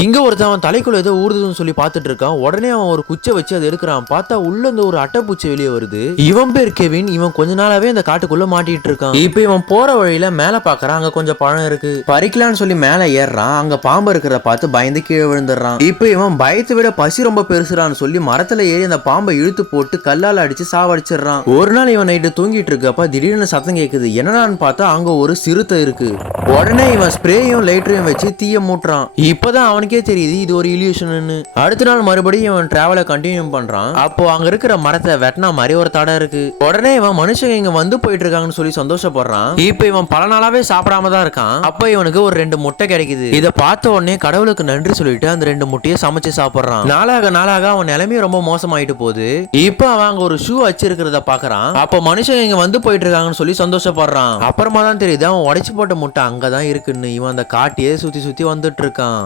இங்க ஒருத்தன் அவன் தலைக்குள்ள ஏதோ ஊடுதுன்னு சொல்லி பாத்துட்டு இருக்கான். உடனே அவன் ஒரு குச்சை வச்சு அதை எடுக்கிறான். பார்த்தா உள்ள இந்த ஒரு அட்டைப்பூச்சி வெளியே வருது. இவன் பேர் கெவின். இவன் கொஞ்ச நாளாவே இந்த காட்டுக்குள்ள மாட்டிட்டு இருக்கான். இப்ப இவன் போற வழியில மேல பாக்குறான். அங்க கொஞ்சம் பழம் இருக்கு. பறிக்கலான்னு சொல்லி மேல ஏறான். அங்க பாம்பு இருக்கிறத பார்த்து பயந்து கீழே விழுந்துடுறான். இப்ப இவன் பயத்தை விட பசி ரொம்ப பெருசுறான்னு சொல்லி மரத்துல ஏறி அந்த பாம்பை இழுத்து போட்டு கல்லால அடிச்சு சாவடிச்சிடறான். ஒரு நாள் இவன் நைட்டு தூங்கிட்டு இருக்கப்ப திடீர்னு சத்தம் கேக்குது. என்னடான்னு பார்த்தா அங்க ஒரு சிறுத்தை இருக்கு. உடனே இவன் ஸ்ப்ரேயும் லைட்டரையும் வச்சு தீய மூட்டுறான். இப்பதான் அவனுக்கே தெரியுது இது ஒரு இல்யூஷன். அடுத்த நாள் மறுபடியும் இவன் டிராவலை கண்டினியூ பண்றான். அப்போ அங்க இருக்கிற மரத்தை வெட்டினா மாதிரி ஒரு தடை இருக்கு. உடனே இவன் மனுஷங்க இங்க வந்து போயிட்டு இருக்காங்கன்னு சொல்லி சந்தோஷப்படுறான். இப்ப இவன் பல நாளாவே சாப்பிடாம தான் இருக்கான். அப்ப இவனுக்கு ஒரு 2 முட்டை கிடைக்குது. இதை பார்த்த உடனே கடவுளுக்கு நன்றி சொல்லிட்டு அந்த 2 முட்டையை சமைச்சு சாப்பிடுறான். நாளாக அவன் நிலைமையும் ரொம்ப மோசமாயிட்டு போகுது. இப்ப அவன் அங்க ஒரு ஷூ வச்சிருக்கிறத பாக்குறான். அப்ப மனுஷங்க இங்க வந்து போயிட்டு இருக்காங்கன்னு சொல்லி சந்தோஷப்படுறான். அப்புறமா தான் தெரியுது அவன் உடைச்சு போட்ட முட்டை அங்கதான் இருக்குன்னு. இவன் அந்த காட்டையே சுத்தி சுத்தி வந்துட்டு இருக்கான்.